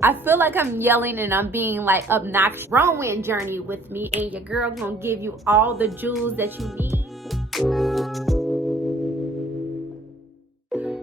I feel like I'm yelling and I'm being like obnoxious. Whirlwind journey with me, and your girl gonna give you all the jewels that you need.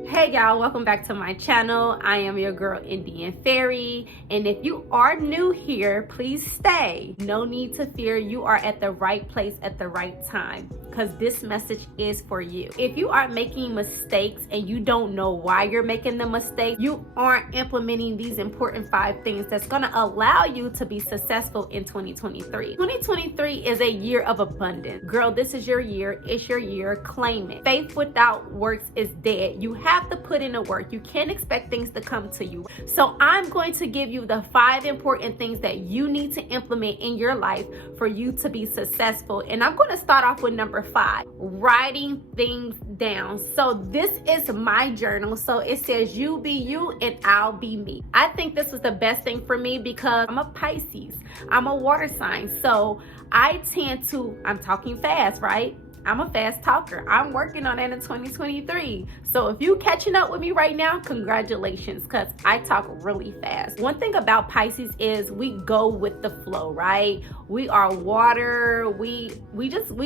Hey y'all, welcome back to my channel. I am your girl Indian Fairy, and if you are new here, please stay. No need to fear, you are at the right place at the right time, because this message is for you. If you are making mistakes and you don't know why you're making the mistake, you aren't implementing these important 5 things that's gonna allow you to be successful in 2023. 2023 is a year of abundance. Girl, this is your year. It's your year. Claim it. Faith without works is dead. You have to put in the work. You can't expect things to come to you. So I'm going to give you the 5 important things that you need to implement in your life for you to be successful. And I'm going to start off with number 5, writing things down. So this is my journal. So it says you be you and I'll be me. I think this was the best thing for me because I'm a Pisces. I'm a water sign. So I tend to, I'm talking fast, right? I'm a fast talker. I'm working on that in 2023. So if you catching up with me right now, congratulations, because I talk really fast. One thing about Pisces is we go with the flow, right? We are water. We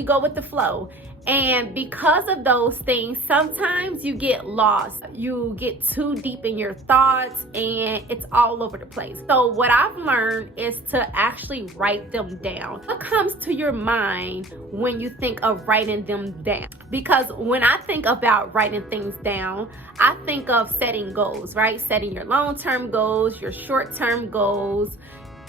go with the flow. And because of those things, sometimes you get lost. You get too deep in your thoughts and it's all over the place. So what I've learned is to actually write them down. What comes to your mind when you think of writing them down? Because when I think about writing things down, I think of setting goals, right? Setting your long-term goals, your short-term goals,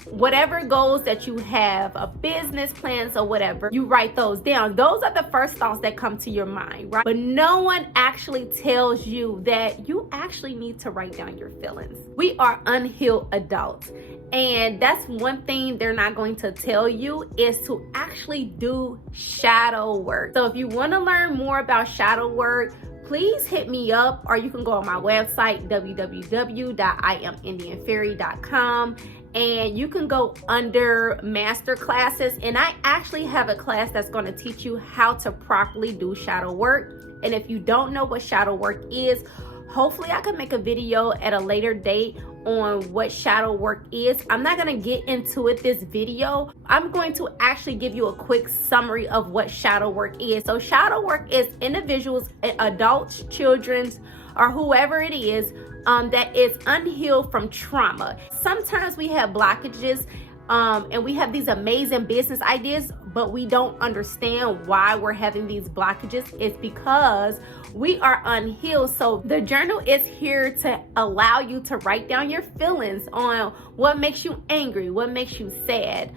whatever goals that you have, a business plans or whatever, you write those down. Those are the first thoughts that come to your mind, right? But no one actually tells you that you actually need to write down your feelings. We are unhealed adults. And that's one thing they're not going to tell you is to actually do shadow work. So if you want to learn more about shadow work, please hit me up, or you can go on my website, www.iamindianfairy.com, and you can go under master classes. And I actually have a class that's going to teach you how to properly do shadow work. And if you don't know what shadow work is, hopefully I can make a video at a later date on what shadow work is. I'm not going to get into it this video. I'm going to actually give you a quick summary of what shadow work is. So shadow work is individuals, adults, children's, or whoever it is that is unhealed from trauma. Sometimes we have blockages and we have these amazing business ideas, but we don't understand why we're having these blockages. It's because we are unhealed. So the journal is here to allow you to write down your feelings on what makes you angry, what makes you sad,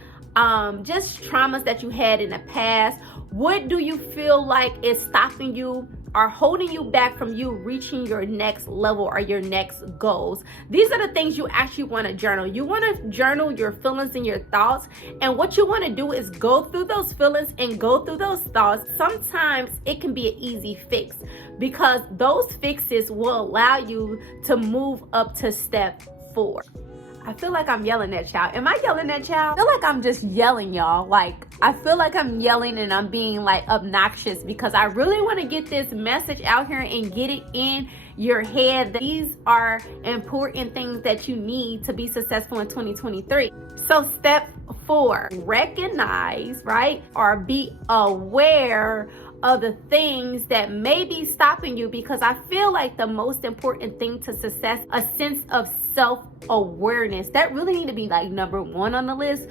just traumas that you had in the past. What do you feel like is stopping you or holding you back from you reaching your next level or your next goals? These are the things you actually want to journal. You want to journal your feelings and your thoughts. And what you want to do is go through those feelings and go through those thoughts. Sometimes it can be an easy fix because those fixes will allow you to move up to step 4. I feel like I'm yelling at y'all. Am I yelling at y'all? I feel like I'm just yelling, y'all. Like, I feel like I'm yelling and I'm being like obnoxious because I really want to get this message out here and get it in your head. These are important things that you need to be successful in 2023. So step 4, recognize, right? Or be aware of the things that may be stopping you, because I feel like the most important thing to success, a sense of self-awareness, that really need to be like number 1 on the list,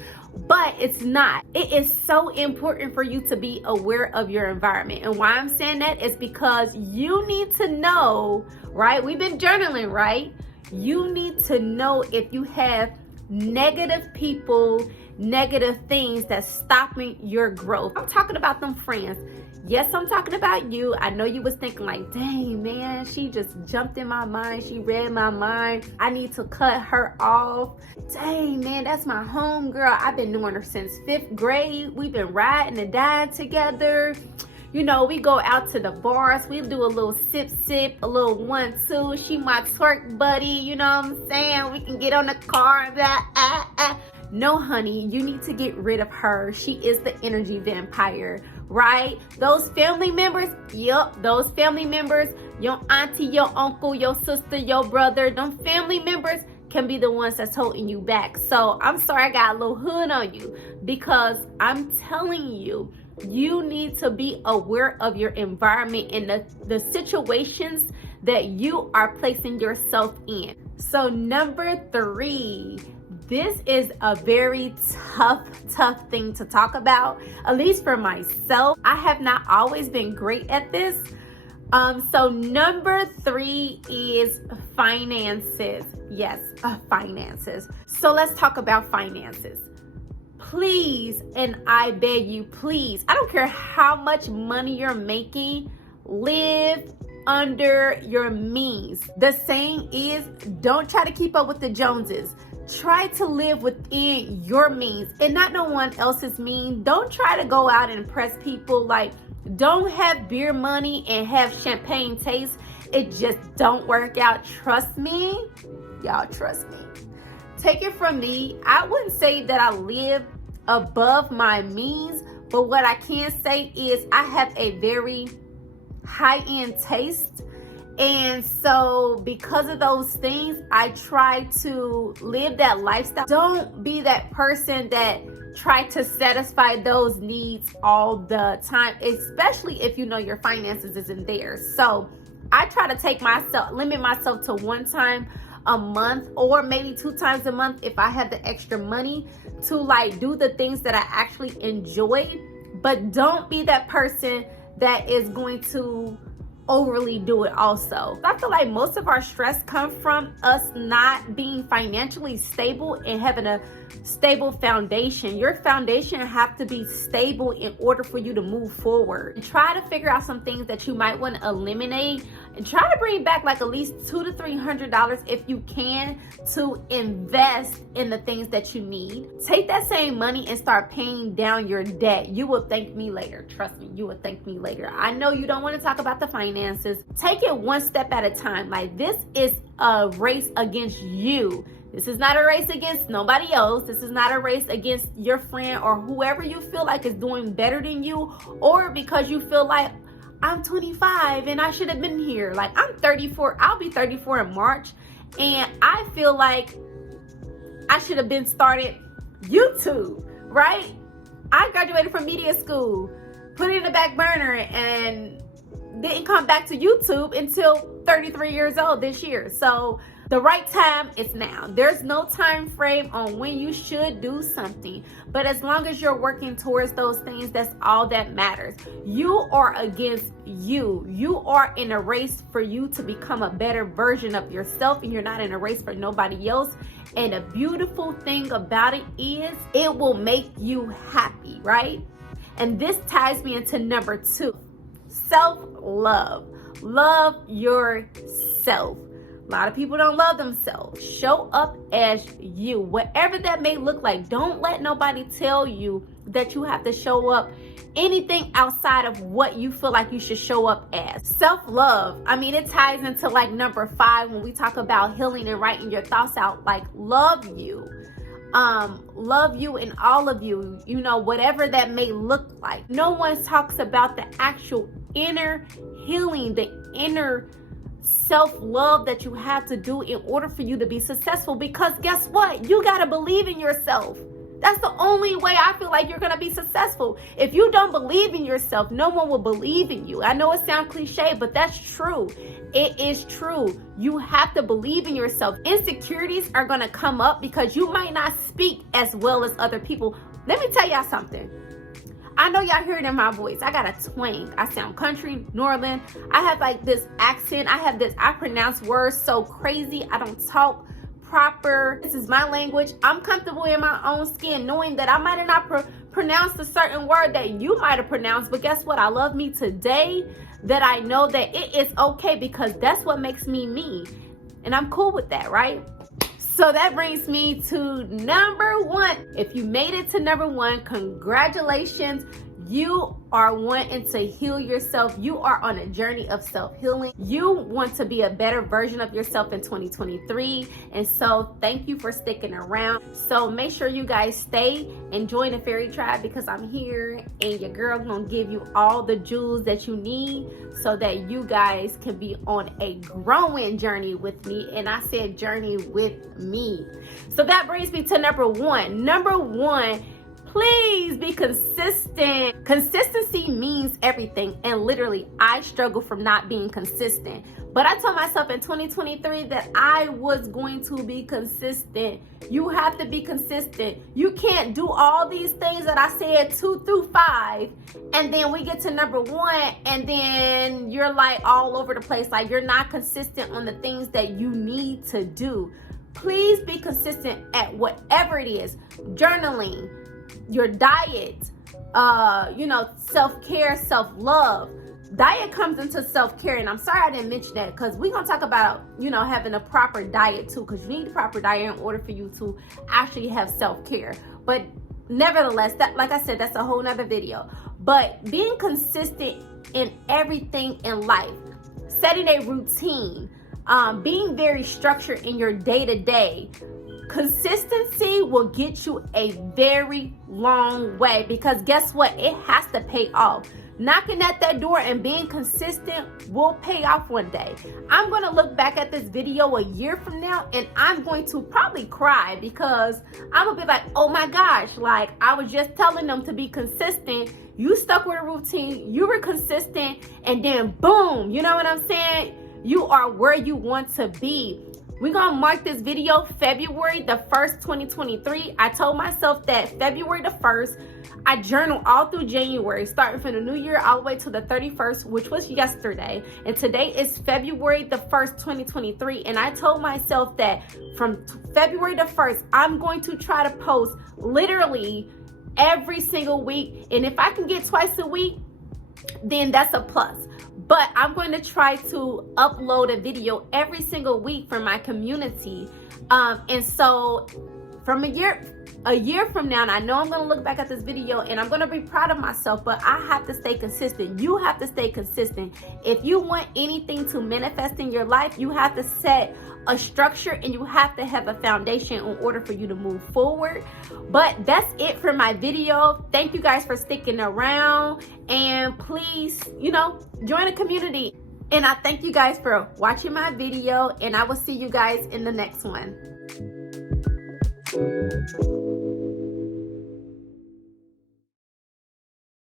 but it's not. It is so important for you to be aware of your environment. And why I'm saying that is because you need to know, right? We've been journaling, right? You need to know if you have negative people, negative things that's stopping your growth. I'm talking about them friends. Yes, I'm talking about you. I know you was thinking like, dang, man, she just jumped in my mind. She read my mind. I need to cut her off. Dang, man, that's my home girl. I've been knowing her since 5th grade. We've been riding and dying together. You know, we go out to the bars. We do a little sip, a little 1-2. She my twerk buddy. You know what I'm saying? We can get on the car and blah, No, honey, you need to get rid of her. She is the energy vampire, right? Those family members, yup, those family members, your auntie, your uncle, your sister, your brother, them family members can be the ones that's holding you back. So I'm sorry I got a little hood on you, because I'm telling you, you need to be aware of your environment and the situations that you are placing yourself in. So number 3, this is a very tough thing to talk about, at least for myself. I have not always been great at this. So number 3 is finances. Yes, finances. So let's talk about finances. Please, and I beg you, please, I don't care how much money you're making, live under your means. The saying is, don't try to keep up with the Joneses. Try to live within your means and not no one else's means. Don't try to go out and impress people. Like, don't have beer money and have champagne taste. It just don't work out. Trust me. Y'all, trust me. Take it from me. I wouldn't say that I live above my means, but what I can say is I have a very high-end taste. And so because of those things, I try to live that lifestyle. Don't be that person that try to satisfy those needs all the time, especially if you know your finances isn't there. So I try to limit myself to 1 time a month, or maybe 2 times a month if I have the extra money, to like do the things that I actually enjoy. But don't be that person that is going to overly do it also. I feel like most of our stress comes from us not being financially stable and having a stable foundation. Your foundation have to be stable in order for you to move forward. And try to figure out some things that you might want to eliminate, and try to bring back like at least $200 to $300 if you can, to invest in the things that you need. Take that same money and start paying down your debt. You will thank me later. Trust me, you will thank me later. I know you don't want to talk about the finances. Take it one step at a time. Like, this is a race against you. This is not a race against nobody else. This is not a race against your friend or whoever you feel like is doing better than you, or because you feel like, I'm 25 and I should have been here. Like, I'm 34. I'll be 34 in March. And I feel like I should have been started YouTube, right? I graduated from media school, put it in the back burner, and didn't come back to YouTube until 33 years old this year. So the right time is now. There's no time frame on when you should do something, but as long as you're working towards those things, that's all that matters. You are against you. You are in a race for you to become a better version of yourself, and you're not in a race for nobody else. And the beautiful thing about it is it will make you happy, right? And this ties me into number 2, self-love. Love yourself. A lot of people don't love themselves. Show up as you, whatever that may look like. Don't let nobody tell you that you have to show up anything outside of what you feel like you should show up as. Self-love, I mean, it ties into like number 5 when we talk about healing and writing your thoughts out. Like, love you. Love you and all of you, you know, whatever that may look like. No one talks about the actual inner healing, the inner self-love that you have to do in order for you to be successful. Because guess what? You got to believe in yourself. That's the only way I feel like you're going to be successful. If you don't believe in yourself, no one will believe in you. I know it sounds cliche, but that's true. It is true. You have to believe in yourself. Insecurities are going to come up because you might not speak as well as other people. Let me tell y'all something. I know y'all hear it in my voice. I got a twang. I sound country, northern. I have like this accent. I pronounce words so crazy. I don't talk proper. This is my language. I'm comfortable in my own skin, knowing that I might have not pronounced a certain word that you might have pronounced. But guess what? I love me today, that I know that it is okay, because that's what makes me me. And I'm cool with that, right? So that brings me to number 1. If you made it to number 1, congratulations. You are wanting to heal yourself. You are on a journey of self-healing. You want to be a better version of yourself in 2023. And so thank you for sticking around. So make sure you guys stay and join the Fairy Tribe, because I'm here and your girl gonna give you all the jewels that you need so that you guys can be on a growing journey with me. And I said journey with me. So that brings me to number one. Number one, please be consistent. Consistency means everything. And literally, I struggle from not being consistent. But I told myself in 2023 that I was going to be consistent. You have to be consistent. You can't do all these things that I said 2 through 5. And then we get to number 1 and then you're like all over the place. Like you're not consistent on the things that you need to do. Please be consistent at whatever it is. Journaling, your diet, self-care, self-love. Diet comes into self-care, and I'm sorry I didn't mention that, because we're going to talk about, having a proper diet too, because you need a proper diet in order for you to actually have self-care. But nevertheless, that, like I said, that's a whole nother video. But being consistent in everything in life, setting a routine, being very structured in your day-to-day, consistency will get you a very long way, because guess what? It has to pay off. Knocking at that door and being consistent will pay off one day. I'm going to look back at this video a year from now and I'm going to probably cry, because I'm going to be like, oh my gosh, like I was just telling them to be consistent. You stuck with a routine, you were consistent, and then boom, you know what I'm saying? You are where you want to be. We're going to mark this video February the 1st, 2023. I told myself that February the 1st, I journal all through January, starting from the new year all the way to the 31st, which was yesterday. And today is February the 1st, 2023. And I told myself that from February the 1st, I'm going to try to post literally every single week. And if I can get twice a week, then that's a plus. But I'm going to try to upload a video every single week for my community. And so from a year from now, and I know I'm going to look back at this video and I'm going to be proud of myself, but I have to stay consistent. You have to stay consistent. If you want anything to manifest in your life, you have to set a structure and you have to have a foundation in order for you to move forward. But that's it for my video. Thank you guys for sticking around, and please, join the community. And I thank you guys for watching my video, and I will see you guys in the next one.